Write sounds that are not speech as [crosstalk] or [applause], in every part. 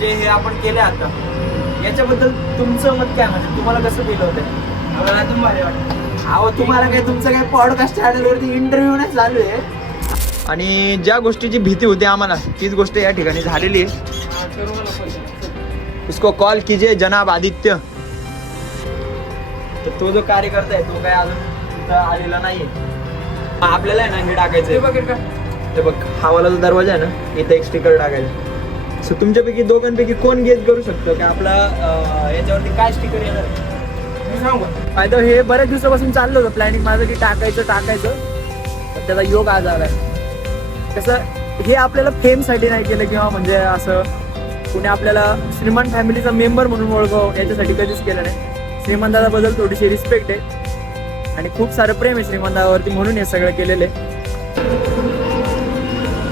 जे हे आपण केले आता याच्याबद्दल तुमचं मत काय? म्हणजे तुम्हाला कसं फील अजून भारी वाटतं. अहो तुम्हाला काय तुमचं काय पॉडकास्ट चॅनलवरती इंटरव्ह्यू नाही चालू आहे? आणि ज्या गोष्टीची भीती होती आम्हाला तीच गोष्ट या ठिकाणी झालेली आहे. हा. इसको कॉल कीजिए जनाब आदित्य. तर तो जो कार्यकर्ता आहे तो काय अजून तिथं आलेला नाहीये. आपल्याला आहे ना हे टाकायचं ते बघ हा वाला जो दरवाजा आहे ना इथे एक स्टिकर टाकायचं. सो तुमच्यापैकी दोघांपैकी कोण गेस करू शकतो? की आपला अं, याच्यावरती काय स्टिकर येणार आहे? मी सांगू का? फायदा हे बऱ्याच दिवसापासून चाललं होतं प्लॅनिंग माझं की टाकायचं टाकायचं पण त्याचा योग आज आलाय. कसं हे आपल्याला फेमसाठी नाही केलं किंवा म्हणजे असं कुणी आपल्याला श्रीमंत फॅमिलीचा मेंबर म्हणून ओळखावं याच्यासाठी कधीच केलं नाही. श्रीमंताबद्दल थोडीशी रिस्पेक्ट आहे. आणि खूप सारं प्रेम आहे श्रीमंतावरती म्हणून हे सगळं केलेलं आहे.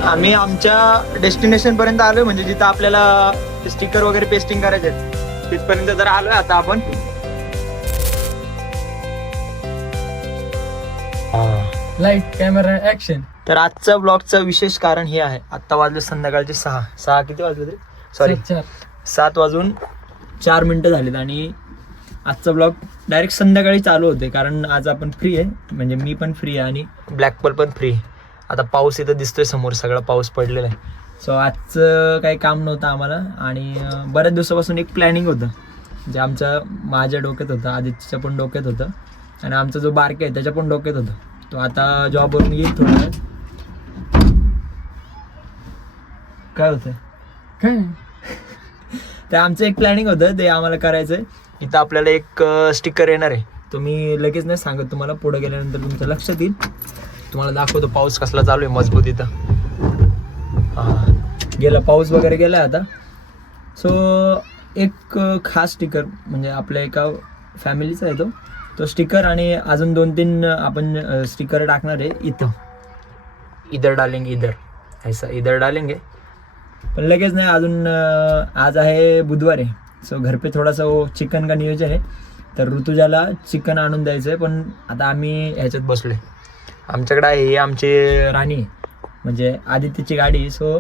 आम्ही आमच्या डेस्टिनेशन पर्यंत आलोय म्हणजे जिथं आपल्याला स्टिकर वगैरे पेस्टिंग करायचे आहेत. तिथपर्यंत जर आलोय आता आपण. लाइट कॅमेरा ऍक्शन तर आजच्या ब्लॉगचं विशेष कारण हे आहे. आत्ता वाजले संध्याकाळचे सहा. सहा किती वाजले तरी सॉरी सात वाजून चार मिनटं झालीत आणि आजचा ब्लॉग डायरेक्ट संध्याकाळी चालू होते कारण आज आपण फ्री आहे. म्हणजे मी पण फ्री आहे आणि ब्लॅक पल पण फ्री आहे. आता पाऊस इथं दिसतोय समोर सगळा पाऊस पडलेला आहे. सो आजचं काही काम नव्हतं आम्हाला आणि बऱ्याच दिवसापासून एक प्लॅनिंग होतं. जे आमच्या माझ्या डोक्यात होतं आदित्यच्या पण डोक्यात होतं. आणि आमचा जो बारके आहे त्याच्या पण डोक्यात होतं. तो आता जॉबवरून येईल थोड्या वेळात काय होतंय? काय [laughs] ते आमचं एक प्लॅनिंग होतं ते आम्हाला करायचं आहे इथं आपल्याला एक स्टिकर येणार आहे. तो मी लगेच नाही सांगत तुम्हाला पुढे गेल्यानंतर तुमच्या लक्षात येईल. तुम्हाला दाखवतो पाऊस कसला चालू आहे मजबूत इथं. हां. गेला पाऊस वगैरे गेला आता. सो एक खास स्टिकर म्हणजे आपल्या एका फॅमिलीचा आहे तो. तो स्टिकर आणि अजून दोन तीन आपण स्टिकर टाकणार आहे इथं. इधर डालेंगे इधर. ऐसा इधर डालेंगे. पण लगेच नाही अजून आज आहे बुधवार आहे. सो घर पे थोडासा चिकन का नियोजन आहे. तर ऋतुजाला चिकन आणून द्यायचं आहे पण आता आम्ही ह्याच्यात बसलो आहे आमच्याकडे आहे ही आमची राणी. म्हणजे आदित्यची गाडी सो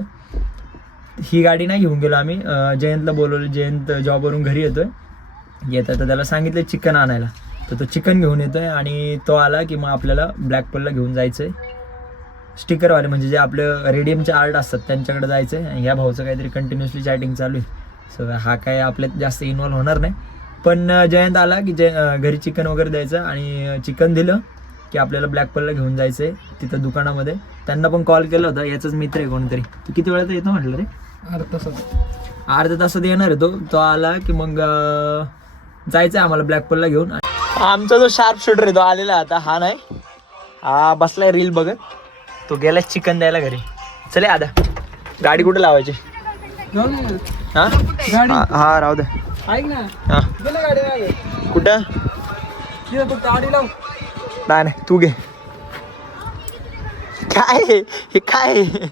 ही गाडी नाही घेऊन गेलो आम्ही. जयंतला बोलवलं जयंत जॉबवरून घरी येतोय. येतं तर त्याला सांगितलं चिकन आणायला. तर तो चिकन घेऊन येतोय आणि तो आला की मग आपल्याला ब्लॅक पलला घेऊन जायचं आहे स्टिकरवाले म्हणजे जे आपलं रेडियमचे आर्ट असतात त्यांच्याकडे जायचं आहे आणि ह्या भाऊचं काहीतरी कंटिन्युअसली चॅटिंग चालू आहे. सो हा काय आपल्यात जास्त इन्वॉल्व्ह होणार नाही. पण जयंत आला की जय घरी चिकन वगैरे द्यायचं आणि चिकन दिलं. की आपल्याला ब्लॅक पलला घेऊन जायचं आहे तिथं दुकानामध्ये. त्यांना पण कॉल केला होता याचाच मित्र आहे कोणतरी. तू किती वेळात येतो म्हटलं रे? अरे तसं अर्ध्या तासात येणार आहे तो. तो आला की मग जायचं आहे आम्हाला ब्लॅक पलला घेऊन. आमचा जो शार्प शूटर आहे तो आलेला आता हा नाही. हा बसलाय रील बघत. तो गेलाय चिकन द्यायला घरी. चले आता. गाडी कुठे लावायची. हा? गाडी. हा- हा राहू दे. ऐक ना. हा. गेलं गाडी मागे. कुठं? फक्त लाव. नाही नाही तू घे. काय? हे हे काय? आहे?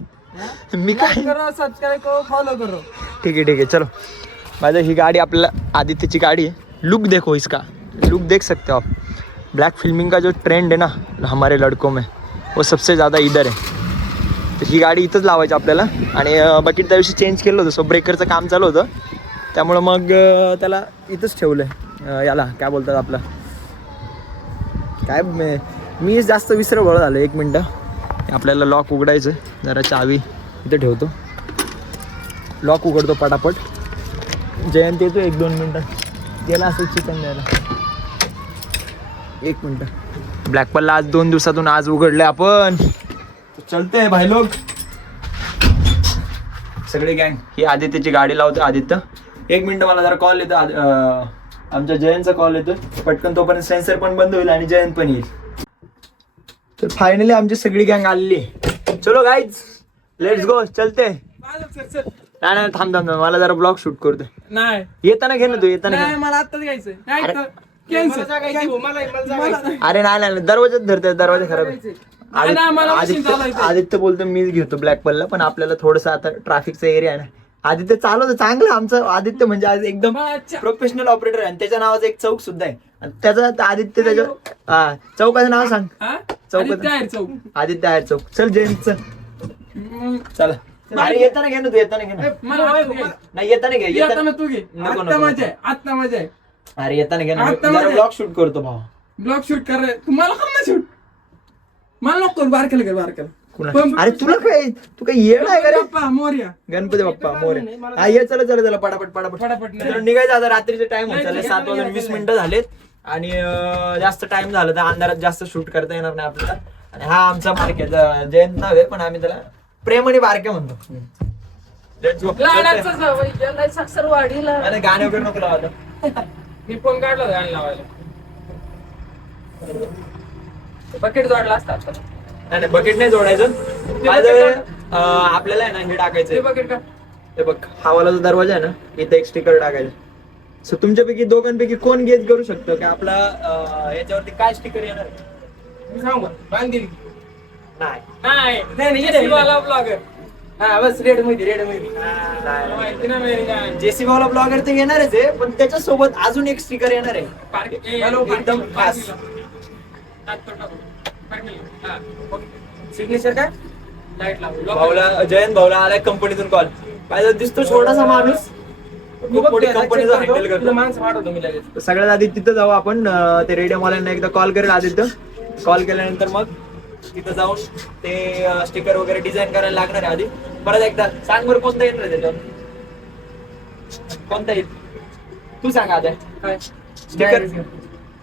मी काय? करो सबस्क्राईब करो फॉलो करो. ठीक है ठीक है चलो. माझं ही गाड़ी आपल्याला आदित्यची गाड़ी है लुक देखो इसका. लुक देख सकते हो आप. ब्लैक फिल्मिंग का जो ट्रेंड है ना हमारे लड़कों में वो सबसे ज़्यादा इधर है. तर ही गाडी इथंच लावायची आपल्याला. आणि अं, बाकी त्या दिवशी चेंज केलं होतं. सो ब्रेकरचं काम चालू होतं. त्यामुळं मग अं, त्याला इथंच ठेवलं आहे याला काय बोलतात आपलं? काय मी जास्त विसरबळ झालं एक मिनटं. आपल्याला लॉक उघडायचं आहे. जरा चावी इथे ठेवतो. लॉक उघडतो पटापट. जयंत येतो एक दोन मिनटं. गेला असं चिकन द्यायला एक मिनटं. ब्लॅक पलला आज दोन दिवसातून आज उघडले आपण. चलते भाई लोक. सगळे गँग ही आदित्यची गाडी लावतो आदित्य. एक मिनटं मला जरा कॉल येतो आद- आमच्या जयंतचा कॉल येतो पटकन तोपर्यंत सेन्सर पण बंद होईल आणि जयंत पण येईल. तर फायनली आमची सगळी गँग आलेली चलो गाईज लेट्स गो चलते. चल चल नाही नाही थांब थांब थांब. मला जरा ब्लॉग शूट करतोय. नाही. येताना घे ना तू येताना नाही घे मला आत्ताच घ्यायचंय. नाही अरे. तर कॅन्सल मला अरे नाही नाही दरवाजात धरते दरवाजा खराब आहे. नाही, नाही, मला आदित्य चालवायचंय. आदित्य आदित्य बोलतो मीच घेतो ब्लॅक पलला पण आपल्याला थोडस आता ट्रॅफिकचा एरिया आहे ना. आदित्य चालवतो चांगलं आमचं. आदित्य म्हणजे आज एकदम. प्रोफेशनल ऑपरेटर आहे. आणि त्याच्या नावाचं एक चौक सुद्धा आहे. आणि त्याचा आदित्य त्याच्या हा चौकाचं नाव सांग. हा? चौक. आदित्य आहे चौक. चल जयंत चल. चला. अरे येताना घे ना तू येताना घे ना. मला. नाही येताना घे येताना तू घे. नको, मजा. आहे आत्ता मजा आहे. अरे येताना घे ना. ब्लॉग शूट करतो भाऊ ब्लॉग शूट कर रे. तुम्हाला कर ना शूट मला नको करू बारकेला कर बारकेला कुणा- अरे तुला काय तू काय येड आहे का रे? बाप्पा, मोरया. गणपती बाप्पा मोरे हा ये चला चला चला पटापट पटापट. तर निघायचं आता रात्रीचे टाइम होत चालले सात वाजून वीस. मिनिटं झालेत. आणि अं, जास्त टाइम झाला तर अंधारात जास्त शूट करता येणार नाही आपल्याला. आणि हा आमचा बारके जयंत नाव आहे पण आम्ही त्याला प्रेमाने बारके म्हणतो. Let's go. लहानाचं जावई गेलाय सासरवाडीला आणि गाणे वगैरे नको लावायला. मी फोन काढला होता गाणं लावायला. बकेट जोडला असता आता. नाही नाही बकेट नाही जोडायचं. आपल्याला आहे ना हे टाकायचं बकेट का हे बघ हा वाला जो दरवाजा आहे ना इथे एक स्टिकर टाकायचं. सो तुमच्यापैकी दोघांपैकी कोण गेस करू शकतो? की आपला याच्यावरती काय स्टिकर येणार? मी सांगू? बांधील नाही. नाही. ब्लॉगर हा बस रेडमध्ये मध्ये जेसी वाला ब्लॉगर तर येणारच आहे पण त्याच्या सोबत अजून एक स्टिकर येणार आहे. एकदम खास. सिग्नेचर काय? भाऊला जयंत भाऊला आलाय कंपनीतून कॉल पाहिजे दिसतो छोटासा माणूस. सगळ्यात आधी तिथं जाऊ आपण. ते रेडिओ वाल्यांना एकदा कॉल करेल आदित्य. कॉल केल्यानंतर मग तिथं जाऊन ते स्टिकर वगैरे डिझाईन करायला लागणार आहे आधी. परत एकदा सांग बरं कोणतं आहे त्याच्यावर. कोणतं येईल तू सांग आता स्टिकर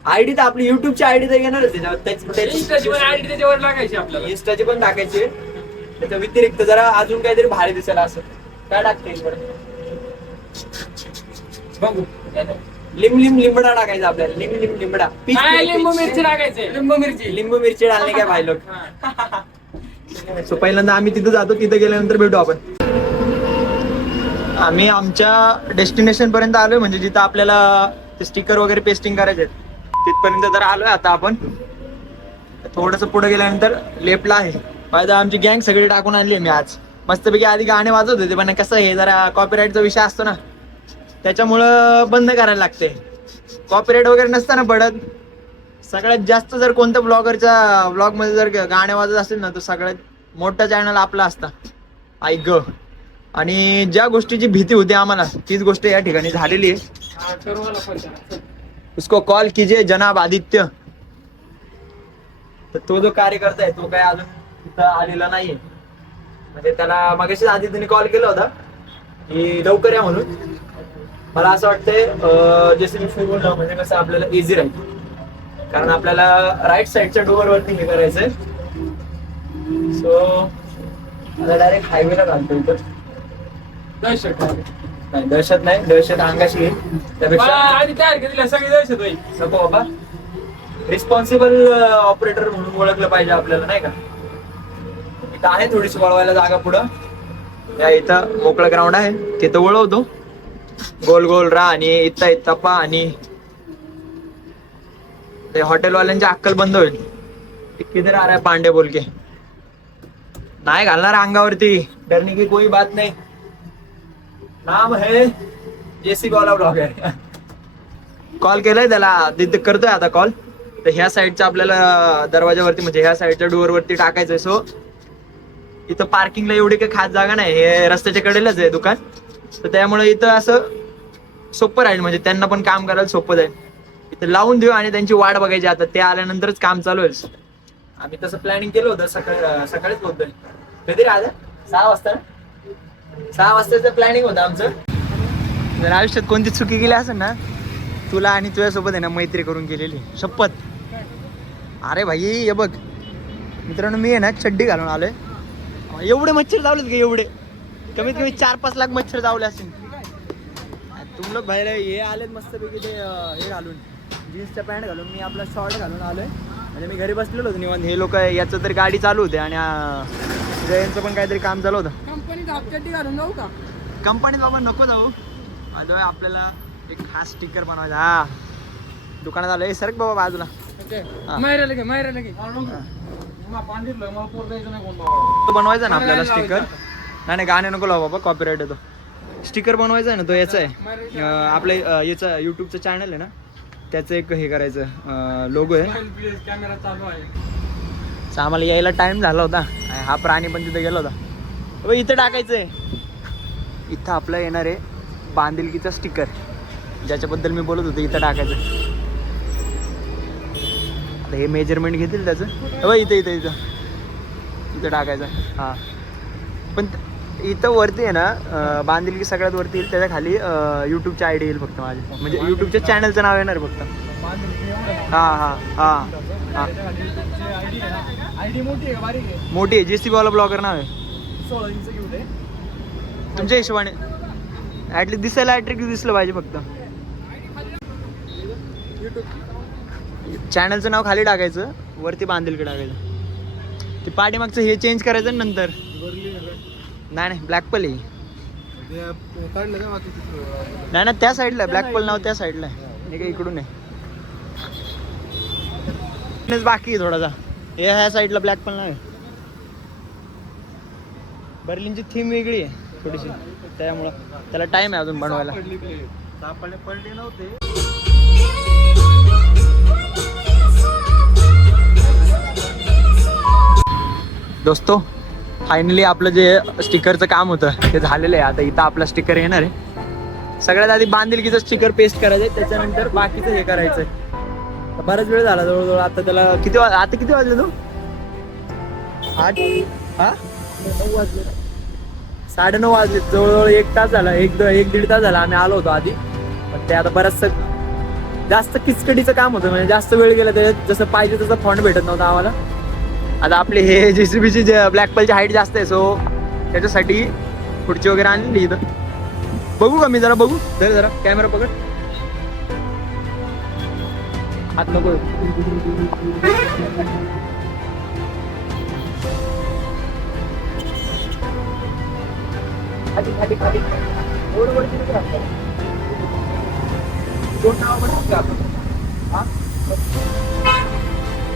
आयडी तर आपली युट्यूबची आयडी तर येणार आहे. त्याच्यावर त्याच- त्याची इंस्टाची पण आयडी त्याच्यावर लागायची आपल्याला. इन्स्टाची पण टाकायची. त्याच्या व्यतिरिक्त जरा अजून काहीतरी भारी दिसेल असं. काय टाकते बघू. लिंब लिंब लिंबडा टाकायचा आपल्याला. लिंब लिंब लिंबडा. पीच काय पीच लिंबू पीच. मिरची लागायचे लिंबू मिरची. लिंबू मिरची डालणे काय भाई लोक? हा. सो पहिल्यांदा आम्ही तिथं जातो तिथं गेल्यानंतर भेटू आपण. आम्ही आमच्या डेस्टिनेशन पर्यंत आलोय म्हणजे जिथं आपल्याला ते स्टिकर वगैरे पेस्टिंग करायचे तिथपर्यंत जर आलोय आता आपण. थोडस पुढे गेल्यानंतर लेफ्टला आहे. फायदा आमची गँग सगळी टाकून आणली आहे मी आज. मस्तपैकी आधी गाणे वाजवत होते पण कसं हे जरा कॉपीराईटचा विषय असतो ना त्याच्यामुळं बंद करायला लागते. कॉपीराईट वगैरे नसताना पडत. सगळ्यात जास्त जर कोणत्या ब्लॉगरच्या ब्लॉगमध्ये जर गाणे वाजत असेल ना तर सगळ्यात मोठा चॅनल आपला असता. ऐक आणि ज्या गोष्टीची भीती होती आम्हाला तीच गोष्ट या ठिकाणी झालेली आहे. उसको कॉल कीजिए जनाब आदित्य। तर तो जो कार्यकर्ता आहे तो काय अजून तिथं आलेला नाहीये. म्हणजे त्याला मागाशी आदित्यने कॉल केला होता की लवकर या म्हणून. मला असं वाटतंय जसे मी फिरवून म्हणजे कसं आपल्याला इझी राहील. कारण आपल्याला राईट साईडच्या डोअर वरती हे करायचंय. सो आता डायरेक्ट हायवेला घालतो इथं. नाही दहशत नाही दहशत अंगाशी येईल त्यापेक्षा आधी तयार केली सगळी दहशत होईल. नको बाबा. रिस्पॉन्सिबल ऑपरेटर म्हणून ओळखलं पाहिजे आपल्याला नाही का? इथं आहे थोडीशी वळवायला जागा पुढं. या इथं मोकळं ग्राउंड आहे. तिथं वळवतो. गोल गोल रा आणि इथं इथं पा आणि ते हॉटेलवाल्यांची अक्कल बंद होईल. ते किधर आ रहा पांडे बोल के नाही घालणार अंगावरती. डरने की कोई बात नाही. नाम है जेसी वाला ब्लॉग आहे कॉल केलाय त्याला. तिथे करतोय आता कॉल. तर ह्या साईडच्या आपल्याला दरवाजावरती म्हणजे ह्या साईडच्या डोअर वरती टाकायचंय सो. इथं पार्किंगला एवढी काही खास जागा नाही. हे रस्त्याच्या कडेलाच आहे दुकान. तर त्यामुळे इथं असं सोपं राहील. म्हणजे त्यांना पण काम करायला सोपं जाईल. इथं लावून देऊ आणि त्यांची वाट बघायची. आता ते आल्यानंतरच काम चालू होईल. आम्ही तसं प्लॅनिंग केलं होतं. सकाळी सकाळीच बोलतोय. कधी राहिलं? सहा वाजता? सहा वाजताचं प्लॅनिंग होतं आमचं. जर आयुष्यात कोणती चुकी केली असेल ना तुला आणि तुझ्यासोबत आहे ना मैत्री करून केलेली. शपथ. अरे भाई हे बघ. मित्रांनो मी आहे ना चड्डी घालून आलोय. एवढे मच्छर चावलेत का एवढे. कमीत कमी चार पाच लाख मच्छर चावले असेल. तुम लोग बाहेर हे आलेत मस्तपैकी ते हे घालून. जीन्सचा पॅन्ट घालून मी आपला शॉर्ट घालून आलोय. म्हणजे मी घरी बसलेलो होतो निवांत. हे लोक याचं तरी गाडी चालू होते आणि जयंतचं पण काहीतरी काम चालू होतं. कंपनीत हापचड्डी घालून जाऊ का? कंपनीत बाबा नको जाऊ. आता आपल्याला एक खास स्टिकर बनवायचा हा. दुकानात आलो सरक बाबा बाजूला. हा. तो बनवायचा ना आपल्याला स्टिकर नाही नाही गाणे नको लावा बाबा कॉपीराईट येतो. स्टिकर बनवायचा आहे ना तो याचा आहे. आपलं याचं युट्यूबचं चॅनल आहे ना त्याचं एक हे करायचं लोगो आहे. कॅमेरा चालू आहे. तर आम्हाला यायला टाइम झाला होता. आणि हा प्राणी पण तिथे गेला होता. इथं टाकायचंय. इथं आपलं येणार आहे बांधिलकीचा स्टिकर. ज्याच्याबद्दल मी बोलत होतो इथं टाकायचं. आता हे मेजरमेंट घेतील त्याचं? अबे, इथं इथं इथं. इथं टाकायचं. हां. पण त- इथं वरती आहे ना बांधिलकी सगळ्यात वरती येईल त्याच्याखाली यूट्यूबची आय डी येईल फक्त माझी. म्हणजे यूट्यूबच्या चॅनलचं नाव येणार आहे फक्त. हां हां हां. हां. आयडी मोठी आहे जे सी वाला ब्लॉगर नाव आहे. सोळा इंच घेऊ दे. तुमच्या हिशोबाने. ॲटलीस्ट दिसायला अट्रॅक्टिव्ह दिसलं पाहिजे फक्त. चॅनलचं नाव खाली टाकायचं. वरती बांधिलकडे टाकायचं. ते पाठीमागचं हे चेंज करायचं नंतर. नाही नाही ब्लॅक पल आहे. नाही ना त्या साईडला ब्लॅक पल नाव त्या साईडला आहे. काय इकडून आहे बाकी आहे थोडासा. हे ह्या साईडला ब्लॅक पल नाव आहे. बर्लिनची थीम वेगळी आहे थोडीशी. त्यामुळं त्याला टाइम आहे अजून बनवायला. सापडले पडले नव्हते दोस्तो फायनली आपलं जे स्टिकरचं काम होतं ते झालेलं आहे. आता इथं आपला स्टिकर येणार आहे. सगळ्यात आधी बांधिलकीचं स्टिकर पेस्ट करायचं आहे त्याच्यानंतर बाकीचं हे करायचं आहे बराच वेळ झाला जवळजवळ आता त्याला किती आता किती वाजले तू? आठ? हा? नऊ वाजले. साडेनऊ वाजले जवळजवळ एक तास झाला एक द- एक दीड तास झाला आम्ही आलो होतो आधी. पण ते आता बराचसं जास्त किचकटीचं काम होतं म्हणजे जास्त वेळ गेला तर जसं पाहिजे तसं फंड भेटत नव्हता आम्हाला. आता आपले हे जेसीबीची जे ब्लॅक पलची हाईट जास्त आहे सो त्याच्यासाठी खुर्ची वगैरे आणली इथं. बघू का मी जरा बघू? जरा जरा कॅमेरा पकड. हात नको. खाली खाली खाली नको. दोन नावं पण नको आपण. हा?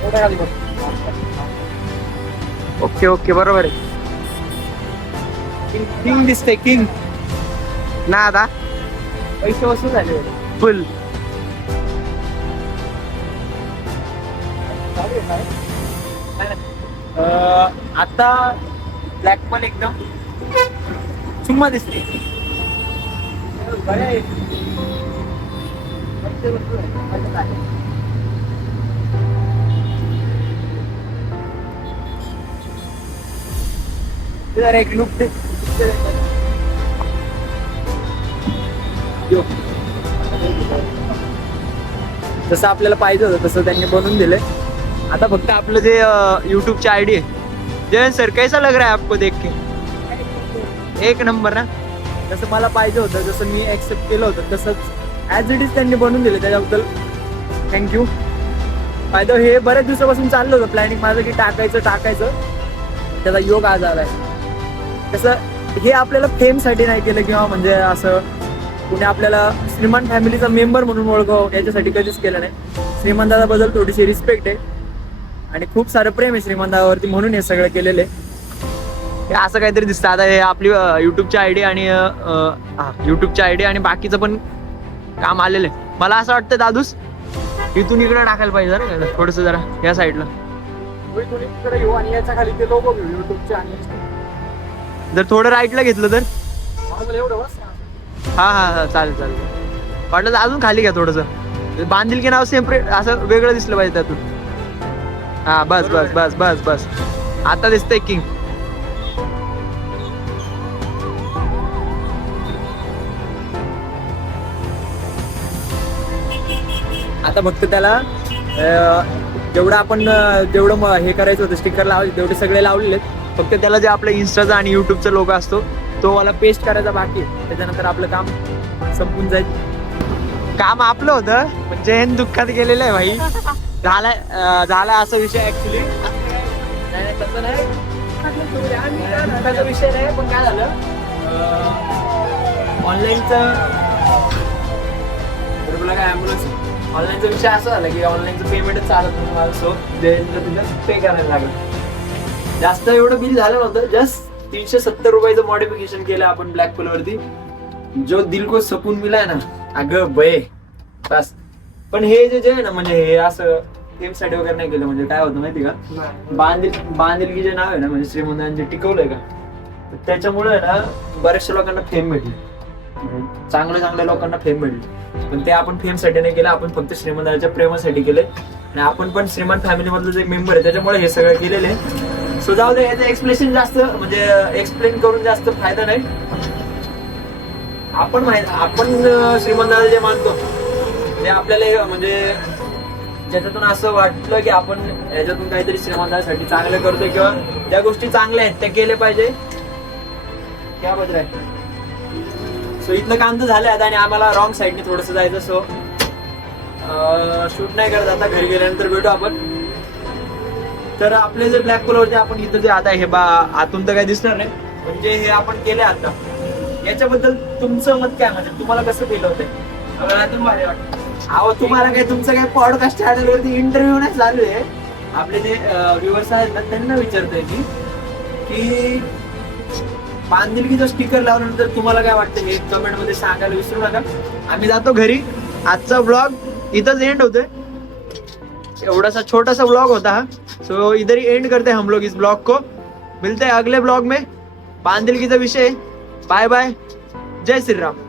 एवढ्या खाली बघ. ओके ओके बरोबर आहे किंग किंग दिसते किंग ना आता पैसे वसूल झाले फुल आता ब्लॅक पण एकदम चुम्मा दिसते. जरा एक लुक जसं आपल्याला पाहिजे होतं तसं त्यांनी बनवून दिलंय. आता फक्त आपलं जे युट्यूबची आय डी आहे. जयन सर कैसा लग रहा है आपको देख के? एक नंबर ना? जसं मला पाहिजे होतं जसं मी ॲक्सेप्ट केलं होतं तसंच ॲज इट इज त्यांनी बनवून दिलं त्याच्याबद्दल. थँक्यू फायद हे बऱ्याच दिवसापासून चाललं होतं प्लॅनिंग माझं की टाकायचं टाकायचं. त्याचा योग आज आलाय. तसं हे आपल्याला फेमसाठी नाही केलं किंवा म्हणजे असं कुणी आपल्याला श्रीमान फॅमिलीचा मेंबर म्हणून ओळखावं याच्यासाठी कधीच केलं नाही. श्रीमान थोडीशी रिस्पेक्ट आहे. आणि खूप सारं प्रेम आहे श्रीमंतावरती म्हणून हे सगळं केलेलं आहे. हे असं काहीतरी दिसतं. आता हे आपली युट्यूबची आयडी आणि युट्यूबची आय डी आणि बाकीचं पण काम आलेलं आहे. मला असं वाटतं दादूस इथून इकडे टाकायला पाहिजे जरा थोडस जरा या साईडला. जर थोडं राईटला घेतलं तर? हा हा हा चालेल चालेल. वाटलं अजून खाली घ्या थोडस. बांधील की नाव सेपरेट असं वेगळं दिसलं पाहिजे त्यातून. हा बस बस बस बस बस. आता दिसतंय किंग आता फक्त त्याला जेवढं आपण जेवढं हे करायचं होतं स्टिकर लावले तेवढे सगळे लावलेले आहेत. फक्त त्याला जे आपलं इन्स्टाचा आणि युट्यूबचा लोक असतो तो मला पेस्ट करायचा बाकी. त्याच्यानंतर आपलं काम संपून जाईल. काम आपलं होतं पण जयंत दुःखात गेलेलं आहे भाई. झालाय झालाय असा विषय ऍक्च्युली नाही नाही, तसं नाही. दुःखाचा विषय नाही पण काय झालं ऑनलाईनचं तुला काय ॲम्ब्युलन्स ऑनलाईनचा विषय असा झाला की ऑनलाईनचं पेमेंटच चालत नव्हतं माझं सो जयंतला तिथं पे करायला लागलं. जास्त एवढं बिल झालं नव्हतं जस्ट तीनशे सत्तर रुपयाचं मॉडिफिकेशन केलं आपण ब्लॅक वरती. जो दिल को सकून मिलाय ना अगं बय बस. पण हे जे जे आहे ना म्हणजे हे असं साठी वगैरे नाही केलं म्हणजे काय होतं माहिती का? बांधिल बांधिलकी जे नाव आहे ना म्हणजे श्रीमंतांचे टिकवलंय का? त्याच्यामुळे ना बऱ्याचशा लोकांना फेम भेटली. चांगल्या चांगल्या लोकांना फेम भेटली पण ते आपण फेमसाठी नाही केलं आपण फक्त श्रीमंताच्या प्रेमासाठी केले. आणि आपण पण श्रीमंत फॅमिली मधलं एक मेंबर आहे त्याच्यामुळे हे सगळं केलेलं आहे. सो जाऊ दे याचं एक्सप्लेनेशन जास्त म्हणजे एक्सप्लेन करून जास्त फायदा नाही. आपण माहीत आपण अं, श्रीमंताला जे मानतो ते आपल्याला म्हणजे ज्याच्यातून असं वाटलं की आपण याच्यातून काहीतरी श्रीमंतासाठी चांगलं करतोय किंवा ज्या गोष्टी चांगल्या आहेत त्या केल्या पाहिजे. क्या बदल आहे सो इथलं काम तर झालं आता आणि आम्हाला रॉंग साईडने थोडस जायचं सो शूट नाही करत आता. घरी गेल्यानंतर भेटू आपण. तर आपले जे ब्लॅक कलरचे आपण इथं जे आता हे बा आतून तर काही दिसणार नाही. म्हणजे हे आपण केले आता. याच्याबद्दल तुमचं मत काय म्हणजे? तुम्हाला कसं फील होतंय? सगळ्यातून अहो तुम्हाला काय तुमचं काय पॉडकास्ट चॅनल वरती इंटरव्ह्यू नाही चालू आहे? आपले जे व्ह्युअर्स आहेत ना त्यांना विचारतोय की बांधिलकीचा स्टिकर लावल्यानंतर तुम्हाला काय वाटतं? हे कमेंटमध्ये सांगायला विसरू नका. आम्ही जातो घरी. आजचा ब्लॉग इथंच एंड होतोय. एवढासा छोटासा ब्लॉग होता हा. सो इधर ही एंड करते हम लोग इस ब्लॉग को. मिलते हैं अगले ब्लॉग में. बांधिलकीचा विषय. बाय बाय जय श्री राम